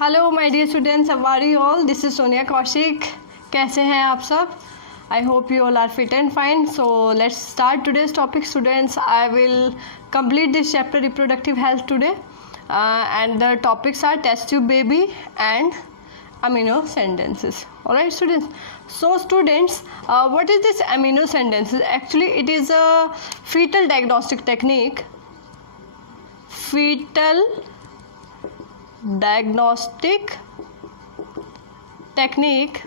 Hello my dear students, how are you all? This is Sonia Kaushik. कैसे हैं आप सब? I hope you all are fit and fine. So let's start today's topic, students. I will complete this chapter reproductive health today, and the topics are test tube baby and amino sentences. All right, students. So students, what is this amino sentences? Actually, it is a fetal diagnostic technique. Fetal diagnostic technique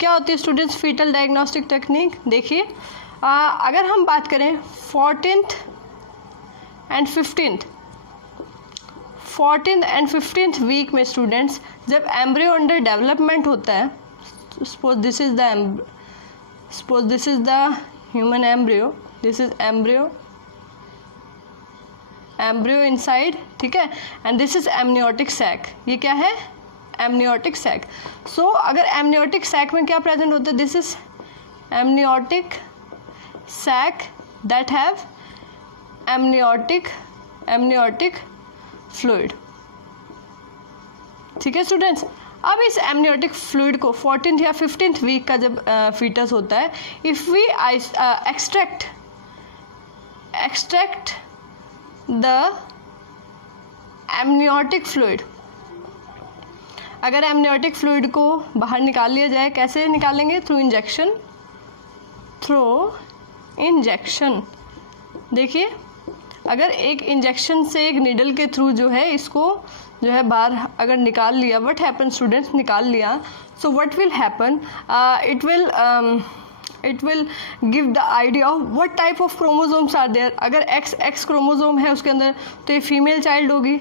क्या होती है students? Fetal diagnostic technique देखिए, अगर हम बात करें 14th and 15th week में students, जब एम्ब्रियो अंडर डेवलपमेंट होता है, suppose this is the human embryo, this is embryo inside, ठीक है, and this is amniotic sac. ये क्या है? Amniotic sac. सो अगर एमनियोटिक सैक में क्या प्रेजेंट होता है? This is amniotic sac that have amniotic fluid, ठीक है स्टूडेंट्स। अब इस एमनियोटिक फ्लूइड को 14th या 15th वीक का जब फीटस होता है, if we extract the amniotic fluid, अगर एमनियोटिक फ्लूइड को बाहर निकाल लिया जाए, कैसे निकालेंगे? Through injection. देखिए, अगर एक इंजेक्शन से एक नीडल के थ्रू जो है इसको जो है बाहर अगर निकाल लिया, व्हाट हैपन स्टूडेंट्स? निकाल लिया, so what will happen? it will give the idea of what type of chromosomes are there. अगर XX क्रोमोसोम है उसके अंदर तो ये फीमेल चाइल्ड होगी.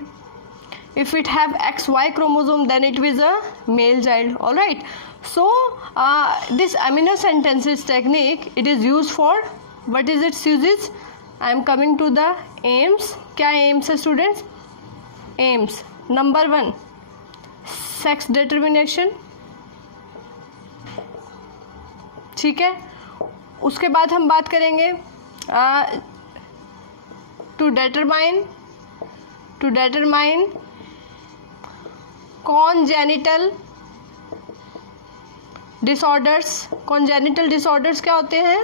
If it have XY chromosome then it is a male child. All right. So this amino sentences technique, it is used for what is its uses? I am coming to the aims. क्या aims है students? Aims number 1 sex determination, ठीक है. उसके बाद हम बात करेंगे to determine congenital disorders. Congenital disorders क्या होते हैं?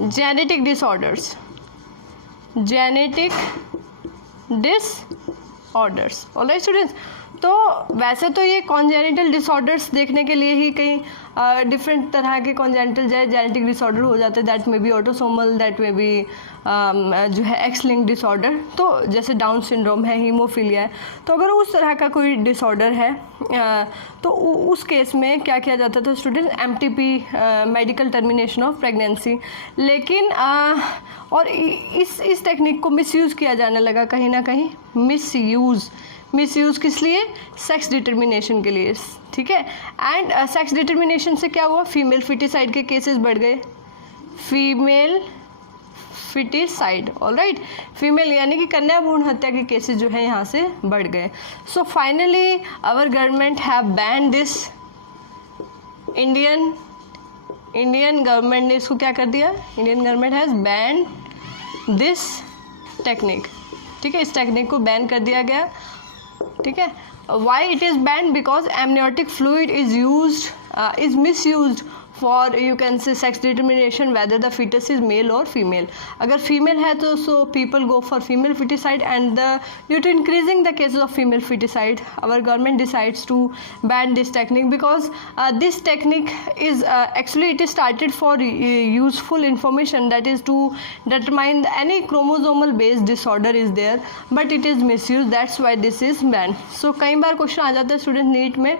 Genetic disorders. Alright students. तो वैसे तो ये कॉन्जेनिटल डिसऑर्डर्स देखने के लिए ही कई डिफरेंट तरह के कॉन्जेनिटल जेनेटिक डिसऑर्डर हो जाते हैं. दैट में बी ऑटोसोमल, दैट में बी जो है एक्स लिंक डिसऑर्डर. तो जैसे डाउन सिंड्रोम है, हीमोफीलिया है. तो अगर उस तरह का कोई डिसऑर्डर है तो उस केस में क्या किया जाता था student? MTP, medical termination of pregnancy. लेकिन और इस टेक्निक को मिसयूज़ किया जाने लगा कहीं ना कहीं. मिसयूज़ किस लिए? सेक्स डिटर्मिनेशन के लिए, ठीक है. एंड सेक्स डिटर्मिनेशन से क्या हुआ? फीमेल फिटिसाइड के केसेस बढ़ गए. फीमेल फिटिसाइड, ऑलराइट, फीमेल यानी कि कन्या भ्रूण हत्या के केसेस जो है यहाँ से बढ़ गए. So finally our government have ban this. Indian government ने इसको क्या कर दिया? Indian government has ban this technique, ठीक है. इस टेक्निक को बैन कर दिया गया, ठीक है. Why it is banned? Because amniotic fluid is misused for, you can say, sex determination whether the fetus is male or female. अगर female है तो so people go for female feticide, and due to increasing the cases of female feticide, our government decides to ban this technique, because this technique is actually it is started for useful information, that is to determine any chromosomal based disorder is there, but it is misused. That's why this is banned. So कई बार question आ जाता है student NEET में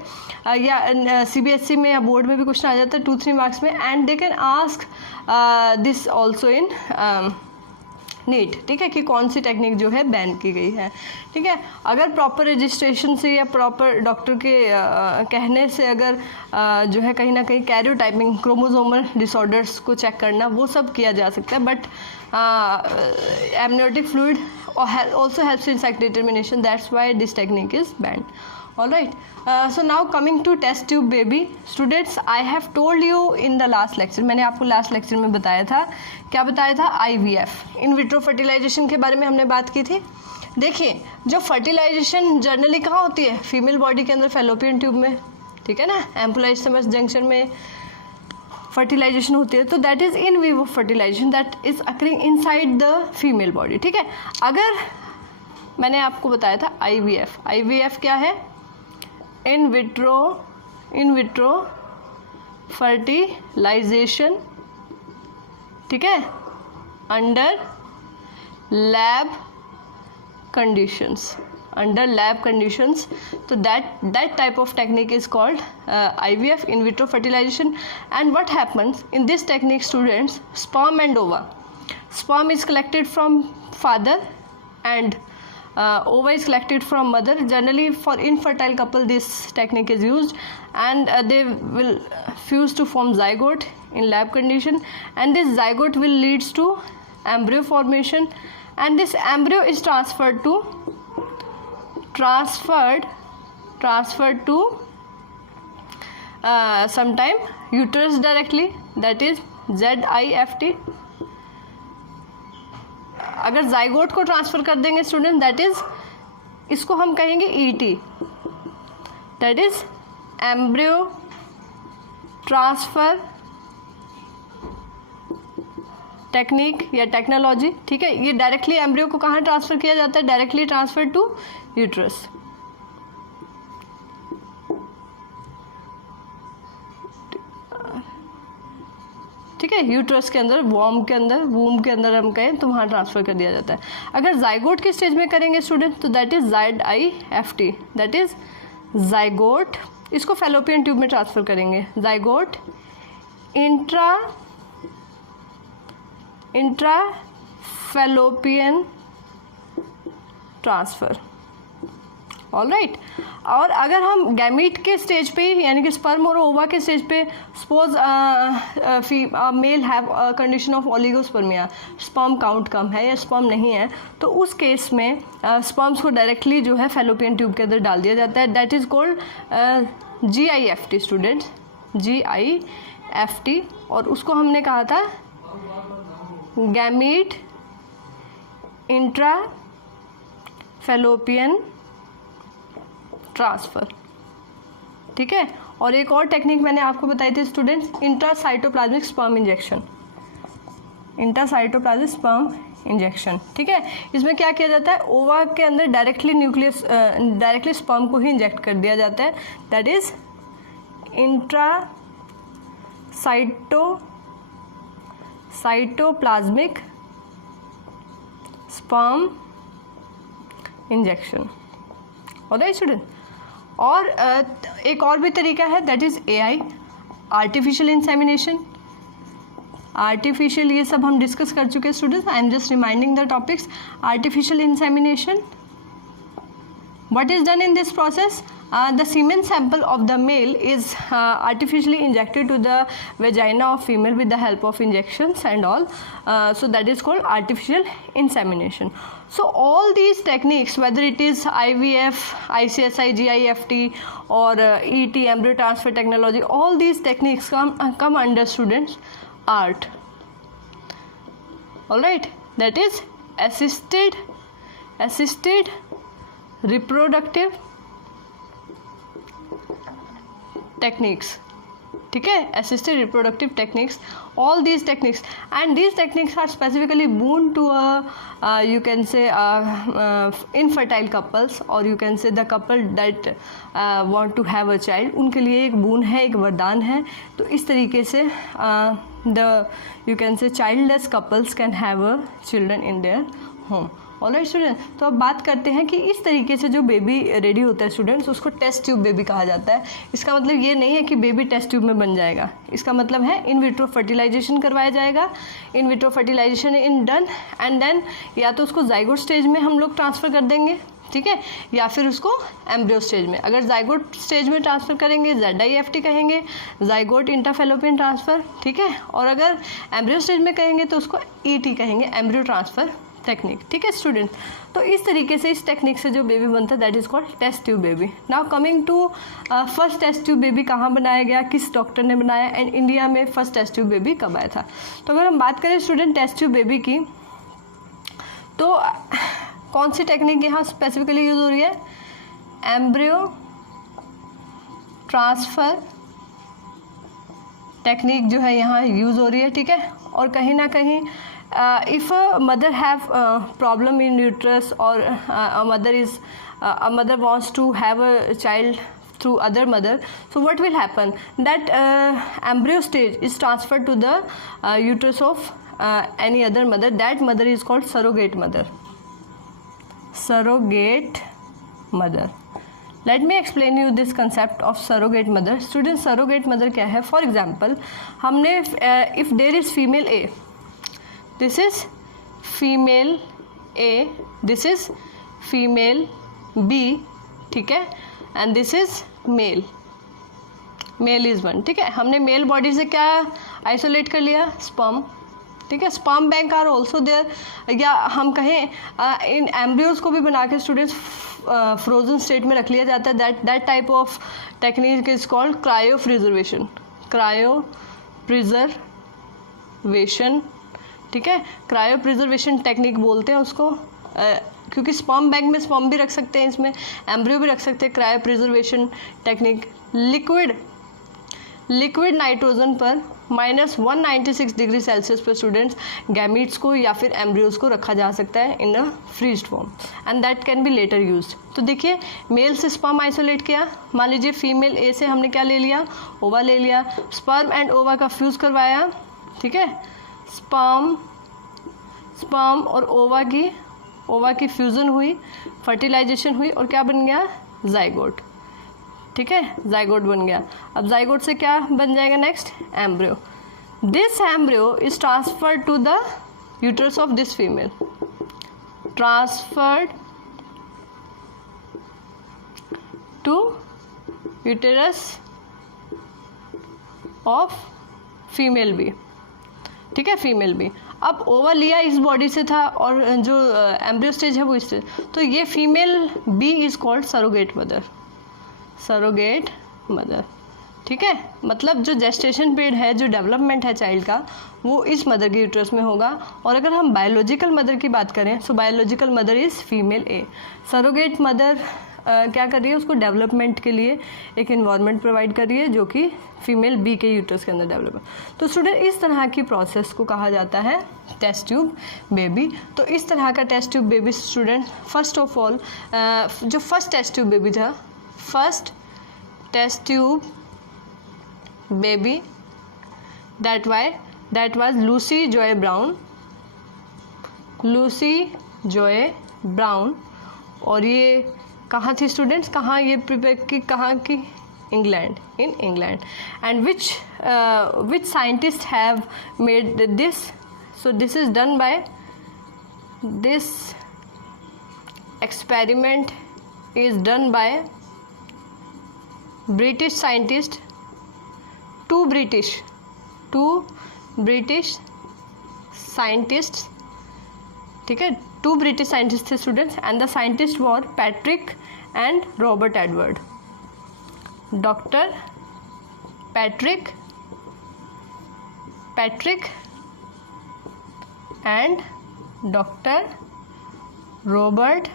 या CBSE में या board में भी question आ जाता है 2-3 मार्क्स में, and they can ask this also in NEET, ठीक है, कि कौन सी टेक्निक जो है बैन की गई है, ठीक है. अगर प्रॉपर रजिस्ट्रेशन से या प्रॉपर डॉक्टर के कहने से अगर जो है कहीं ना कहीं कैरियोटाइपिंग, क्रोमोसोमल डिसऑर्डर्स को चेक करना, वो सब किया जा सकता है. But amniotic fluid also helps in sex determination. That's why this technique is banned. All right. So now coming to test tube baby. Students, I have told you in the last lecture, मैंने आपको last lecture में बताया था, क्या बताया था? IVF, इन vitro fertilisation के बारे में हमने बात की थी. देखिए, जो फर्टिलाइजेशन जनरली कहाँ होती है? फीमेल बॉडी के अंदर, फैलोपियन ट्यूब में, ठीक है ना, एम्पुला इस्थमस जंक्शन में फर्टिलाइजेशन होती है. तो that is in vivo fertilisation, that is occurring inside the female body. ठीक है. अगर मैंने आपको बताया था IVF क्या है? इन विट्रो फर्टिलाइजेशन, ठीक है, under lab conditions, under lab conditions. So that type of technique is called IVF, in vitro fertilization. And what happens in this technique, students? Sperm and ova. Sperm is collected from father and ova is collected from mother. Generally for infertile couple this technique is used, and they will fuse to form zygote in lab condition, and this zygote will leads to embryo formation, and this embryo is transferred to sometime uterus directly, that is ZIFT. अगर zygote को transfer कर देंगे student, that is, इसको हम कहेंगे ET, that is embryo transfer technique या technology. ठीक है. ये डायरेक्टली एम्ब्रियो को कहाँ ट्रांसफर किया जाता है? Directly transfer to uterus. ठीक है. यूट्रस के अंदर, वॉर्म के अंदर, वूम के अंदर हम कहें तो वहाँ ट्रांसफर कर दिया जाता है. अगर जाइगोट के स्टेज में करेंगे स्टूडेंट, तो that is ZIFT, that is zygote. इसको फैलोपियन ट्यूब में ट्रांसफर करेंगे. Zygote intrafallopian transfer. All right. और अगर हम गैमीट के स्टेज पे, यानी कि स्पर्म और ओवा के स्टेज पे, suppose male have condition of oligospermia, sperm count कम है या स्पर्म नहीं है, तो उस केस में स्पर्म्स को डायरेक्टली जो है फैलोपियन ट्यूब के अंदर डाल दिया जाता है. That is called GIFT students, GIFT. और उसको हमने कहा था गैमीट इंट्रा फैलोपियन ट्रांसफ़र. ठीक है. और एक और टेक्निक मैंने आपको बताई थी students, intracytoplasmic sperm injection, intracytoplasmic sperm injection. ठीक है. इसमें क्या किया जाता है? ओवा के अंदर डायरेक्टली स्पर्म को ही इंजेक्ट कर दिया जाता है. That is cytoplasmic sperm injection. Alright student. और एक और भी तरीका है, that is AI, artificial insemination. Artificial, ये सब हम डिस्कस कर चुके हैं students. I am just reminding the topics. Artificial insemination, what is done in this process? The semen sample of the male is artificially injected to the vagina of female with the help of injections and all. So that is called artificial insemination. So all these techniques, whether it is IVF, ICSI, GIFT or ET, embryo transfer technology, all these techniques come under students art. All right. That is assisted reproductive techniques. ठीक है. assisted reproductive techniques, all these techniques, and these techniques are specifically boon to you can say infertile couples, or you can say the couple that want to have a child, उनके लिए एक boon है, एक वरदान है. तो इस तरीके से the you can say childless couples can have a children in their home. Alright student. तो अब बात करते हैं कि इस तरीके से जो बेबी रेडी होता है स्टूडेंट्स, उसको टेस्ट ट्यूब बेबी कहा जाता है. इसका मतलब ये नहीं है कि बेबी टेस्ट ट्यूब में बन जाएगा. इसका मतलब है इन विट्रो फर्टिलाइजेशन करवाया जाएगा. In vitro fertilisation in done, and then या तो उसको जाइगोट स्टेज में हम लोग ट्रांसफ़र कर देंगे. ठीक है, या फिर उसको एम्ब्रियो स्टेज में। अगर जाइगोट स्टेज में ट्रांसफ़र करेंगे ZIFT कहेंगे, जाइगोट इंट्राफेलोपियन ट्रांसफ़र, ठीक है। और अगर एम्ब्रियो स्टेज में कहेंगे तो उसको ET कहेंगे, एम्ब्रियो ट्रांसफ़र टेक्निक, ठीक है स्टूडेंट। तो इस तरीके से इस टेक्निक से जो बेबी बनता है that is called test tube baby. Now coming to first test tube baby कहाँ बनाया गया, किस डॉक्टर ने बनाया, एंड इंडिया में फर्स्ट टेस्ट ट्यूब बेबी कब आया था। तो अगर हम बात करें स्टूडेंट टेस्ट ट्यूब बेबी की, तो कौन सी टेक्निक यहाँ स्पेसिफिकली यूज़ हो रही है, एम्ब्रियो ट्रांसफ़र टेक्निक जो है यहाँ यूज़ हो रही है, ठीक है। और कहीं ना कहीं if a mother have problem in uterus or a mother wants to have a child through other mother, so what will happen, that embryo stage is transferred to the uterus of any other mother. That mother is called surrogate mother. Surrogate mother. Let me explain you this concept of surrogate mother. Students, surrogate mother क्या है? For example, हमने if there is female A, this is female A, this is female B, ठीक है, and this is male, male is one, ठीक है। हमने mail body से क्या आइसोलेट कर लिया, स्पर्म, ठीक है। Sperm bank are also there, या हम कहें इन एम्ब्रियोज को भी बना के स्टूडेंट्स फ्रोजन स्टेट में रख लिया जाता है। That type of technique is called cryo preservation, cryo preservation, ठीक है। क्रायो प्रिजर्वेशन टेक्निक बोलते हैं उसको, क्योंकि स्पर्म बैंक में स्पर्म भी रख सकते हैं, इसमें एम्ब्रियो भी रख सकते हैं। Cryopreservation technique liquid nitrogen पर -196 डिग्री सेल्सियस पर स्टूडेंट्स गैमीट्स को या फिर एम्ब्रियोज को रखा जा सकता है in a frozen form, and that can be later used. तो देखिए, मेल से स्पर्म आइसोलेट किया, मान लीजिए फीमेल ए से हमने क्या ले लिया, ओवा ले लिया, स्पर्म एंड ओवा का फ्यूज़ करवाया, ठीक है। स्पर्म और ओवा की फ्यूज़न हुई, फर्टिलाइजेशन हुई और क्या बन गया, जाइगोट, ठीक है, जाइगोट बन गया। अब जाइगोट से क्या बन जाएगा next, embryo. This embryo is transferred to the uterus of this female, transferred to uterus of female B, ठीक है, फीमेल बी। अब ओवा लिया इस बॉडी से था और जो एम्ब्रियो स्टेज है वो इससे, तो ये female B is called surrogate mother, surrogate mother, ठीक है। मतलब जो जेस्टेशन पीरियड है, जो डेवलपमेंट है चाइल्ड का, वो इस मदर के यूट्रस में होगा। और अगर हम बायोलॉजिकल मदर की बात करें, so biological mother is female A. Surrogate mother क्या कर रही है, उसको डेवलपमेंट के लिए एक इन्वायरमेंट प्रोवाइड कर रही है जो कि फीमेल बी के यूट्रस के अंदर डेवलप है। तो स्टूडेंट, इस तरह की प्रोसेस को कहा जाता है टेस्ट ट्यूब बेबी। तो इस तरह का test tube baby student, first of all जो फर्स्ट टेस्ट ट्यूब बेबी था, first test tube baby that was Lucy Joy Brown, Lucy Joy Brown. और ये कहाँ थी स्टूडेंट्स, कहाँ ये प्रिपेयर की, कहाँ की, England, in England. And which scientist have made this, so this is done by, this experiment is done by British scientist, two British scientist, ठीक है, 2 ब्रिटिश साइंटिस्ट थे students, and the scientist were Patrick and Robert Edward. Doctor Patrick and doctor Robert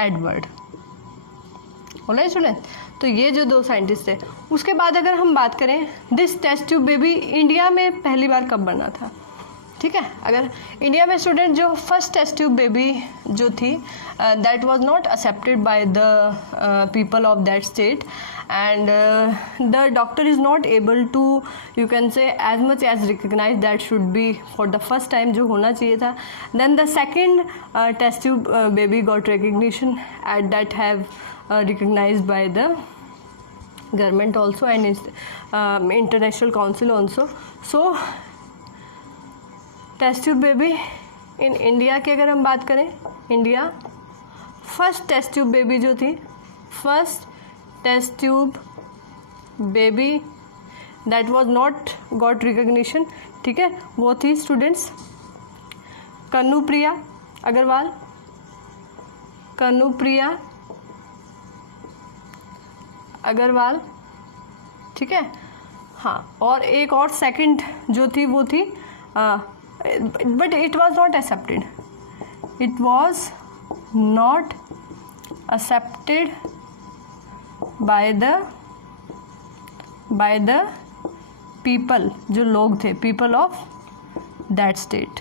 Edward, बोला student. तो ये जो 2 scientist थे। उसके बाद अगर हम बात करें, this test tube baby India में पहली बार कब बना था, ठीक है। अगर इंडिया में स्टूडेंट जो फर्स्ट टेस्ट ट्यूब बेबी जो थी, that was not accepted by the people of that state, and the doctor is not able to, you can say, as much as recognise that should be for the first time जो होना चाहिए था। Then the second test tube baby got recognition at that have recognized by the government also and international council also. So test tube baby in India की अगर हम बात करें, India first test tube baby जो थी, first test tube baby that was not got recognition, ठीक है, वो थी स्टूडेंट्स कनुप्रिया अग्रवाल, कनुप्रिया अग्रवाल, ठीक है। हाँ, और एक और सेकंड जो थी वो थी but it was not accepted, it was not accepted by the people, जो लोग थे, पीपल ऑफ दैट स्टेट,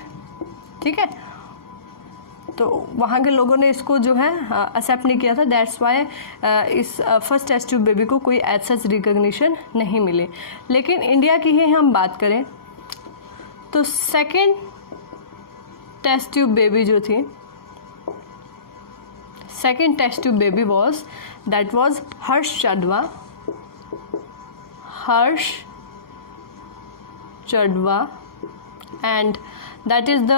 ठीक है। तो वहाँ के लोगों ने इसको जो है एक्सेप्ट नहीं किया था, दैट्स वाई इस फर्स्ट टेस्ट ट्यूब बेबी को कोई एज सच रिकॉग्निशन नहीं मिले। लेकिन इंडिया की ही हम बात करें तो सेकंड टेस्ट ट्यूब बेबी जो थी, second test tube baby that was Harsh Chawda, Harsh Chawda, and that is the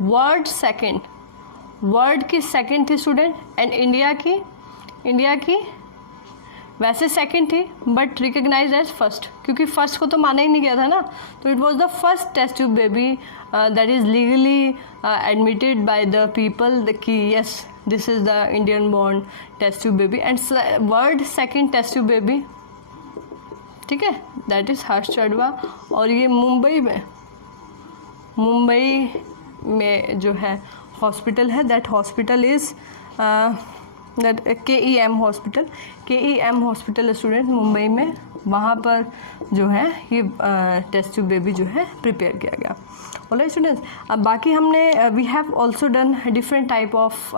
world second, world की सेकंड थी स्टूडेंट, एंड इंडिया की वैसे सेकंड थी बट रिकग्नाइज एज फर्स्ट, क्योंकि फर्स्ट को तो माना ही नहीं गया था ना। तो it was the first test tube baby that is legally admitted by the people कि yes this is the Indian born test tube baby, and world second test tube baby, ठीक है, दैट इज हर्ष चढ़वा। और ये मुंबई में जो है hospital है, that hospital is that KEM hospital, KEM hospital student Mumbai में, वहाँ पर जो है ये टेस्ट ट्यूब बेबी जो है प्रिपेयर किया गया। ऑलराइट स्टूडेंट्स, अब बाकी हमने we have also done different type of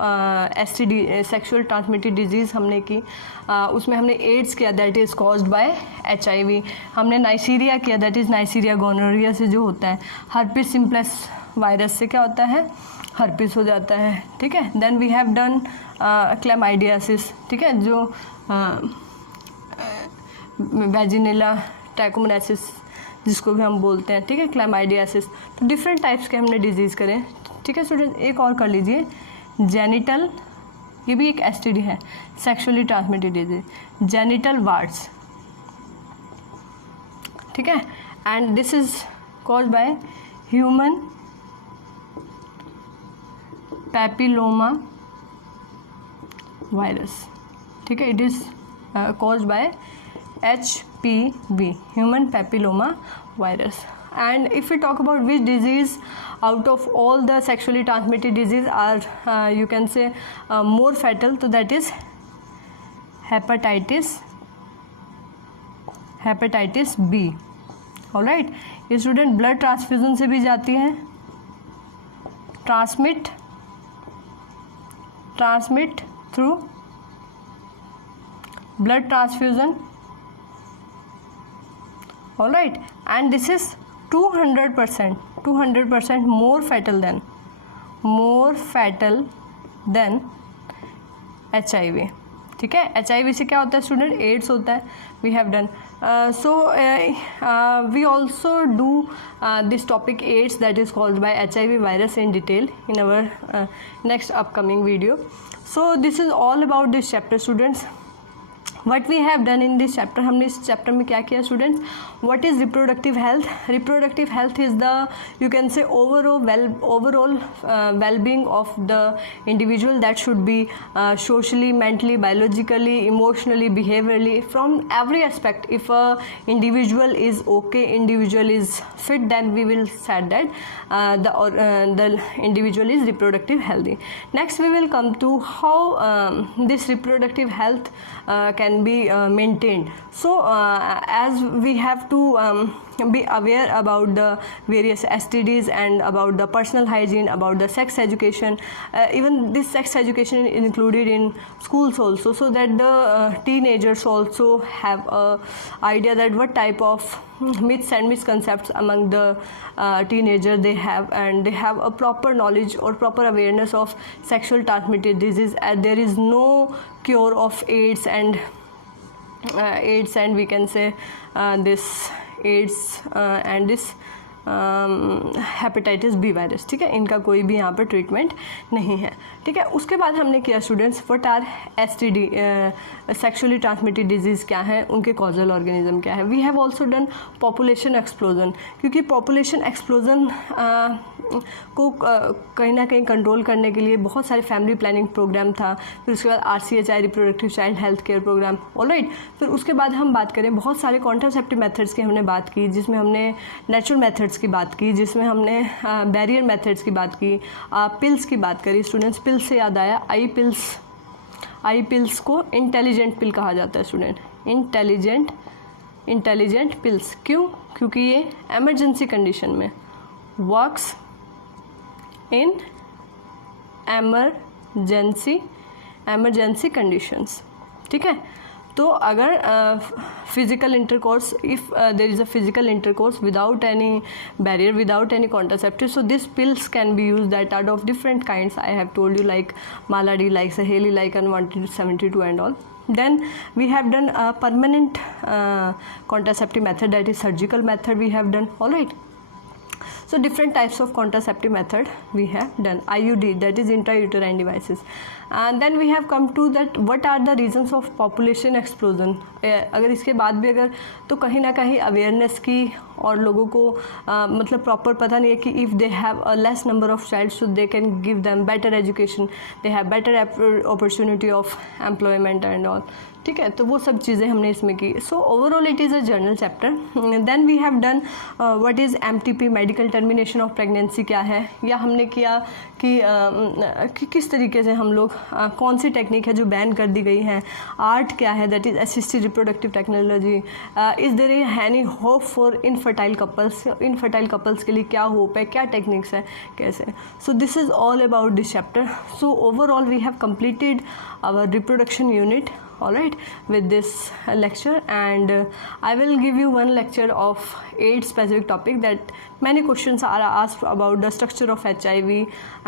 STD sexual transmitted disease हमने की, उसमें हमने एड्स किया that is caused by HIV, हमने नाइसीरिया किया दैट इज़ नाइसीरिया गोनोरिया से जो होता है, हर्पिस सिम्प्लेक्स वायरस से क्या होता है, हर्पिस हो जाता है, ठीक है। देन वी हैव डन क्लैमाइडियासिस, ठीक है, जो वैजिनेला ट्रैकोमोनासिस जिसको भी हम बोलते हैं, ठीक है, क्लैमाइडियासिस। तो डिफरेंट टाइप्स के हमने डिजीज़ करें, ठीक है स्टूडेंट। एक और कर लीजिए जेनिटल, ये भी एक STD है, sexually transmitted disease, genital warts, ठीक है, and this is caused by human papilloma virus, ठीक है, it is caused by HPV, human papilloma virus. And if we talk about which disease out of all the sexually transmitted disease are you can say more fatal, so that is hepatitis B. all right, ये student blood transfusion से भी जाती है, transmit through blood transfusion, all right, and this is 200% more fatal than HIV, ठीक है। HIV से क्या होता है स्टूडेंट, एड्स होता है, we have done. So we also do this topic AIDS that is caused by HIV virus in detail in our next upcoming video. So this is all about this chapter students. What we have done in this chapter, हमने इस chapter में क्या किया students, what is reproductive health? Reproductive health is the, you can say, overall well-being of the individual, that should be socially, mentally, biologically, emotionally, behaviorally, from every aspect. If a individual is okay, individual is fit, then we will say that the individual is reproductive healthy. Next we will come to how this reproductive health can be maintained. So as we have to be aware about the various STDs and about the personal hygiene, about the sex education, even this sex education is included in schools also, so that the teenagers also have a idea that what type of myths and misconceptions among the teenager they have, and they have a proper knowledge or proper awareness of sexual transmitted disease, and there is no cure of AIDS and we can say this AIDS and this hepatitis B virus, ठीक है, इनका कोई भी यहाँ पर treatment नहीं है, ठीक है। उसके बाद हमने किया students what are STD, sexually transmitted disease क्या है, उनके कॉजल ऑर्गेनिज्म क्या है। We have also done population explosion, क्योंकि पॉपुलेशन एक्सप्लोजन को कहीं ना कहीं कंट्रोल करने के लिए बहुत सारे फैमिली प्लानिंग प्रोग्राम था। फिर उसके बाद RCHI reproductive child health care programme, alright. फिर उसके बाद हम बात करें बहुत सारे कॉन्ट्रासेप्टिव मेथड्स की हमने बात की, जिसमें हमने नेचुरल मेथड्स की बात की, जिसमें हमने बैरियर मेथड्स की बात की, पिल्स की बात करी। स्टूडेंट्स पिल्स से याद आया, आई पिल्स को इंटेलिजेंट पिल कहा जाता है स्टूडेंट, इंटेलिजेंट पिल्स। क्यों? क्योंकि ये एमरजेंसी कंडीशन में वर्क्स इन एमरजेंसी कंडीशंस, ठीक है। तो अगर physical intercourse, if there is a physical intercourse without any barrier, without any contraceptive, so this pills can be use that are of different kinds. I have told you like Mala-D, like Saheli, like unwanted 72 and all. Then we have done a permanent contraceptive method, that is surgical method we have done, all right. So different types of contraceptive method we have done. IUD, that is intrauterine devices. And then we have come to that what are the reasons of population explosion. अगर इसके बाद भी अगर तो कहीं ना कहीं awareness की और लोगों को मतलब प्रॉपर पता नहीं है कि if they have a less number of child so they can give them better education, they have better opportunity of employment and all, ठीक है। तो वो सब चीज़ें हमने इसमें की. So overall it is a general chapter. Then we have done what is MTP, medical termination of pregnancy क्या है, या हमने किया कि किस तरीके से हम लोग कौन सी टेक्निक है जो बैन कर दी गई है. आर्ट क्या है, that is assisted reproductive technology. Is there any hope for infertile couples, infertile couples के लिए क्या होप है, क्या टेक्निक्स है, कैसे. So this is all about this chapter. So overall we have completed our reproduction unit, all right, with this lecture, and I will give you one lecture of 8 specific topic that many questions are asked about the structure of HIV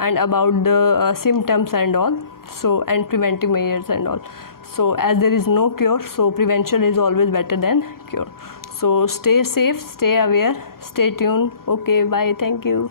and about the symptoms and all, so and preventive measures and all. So as there is no cure, so prevention is always better than cure. So stay safe, stay aware, stay tuned. Okay, bye, thank you.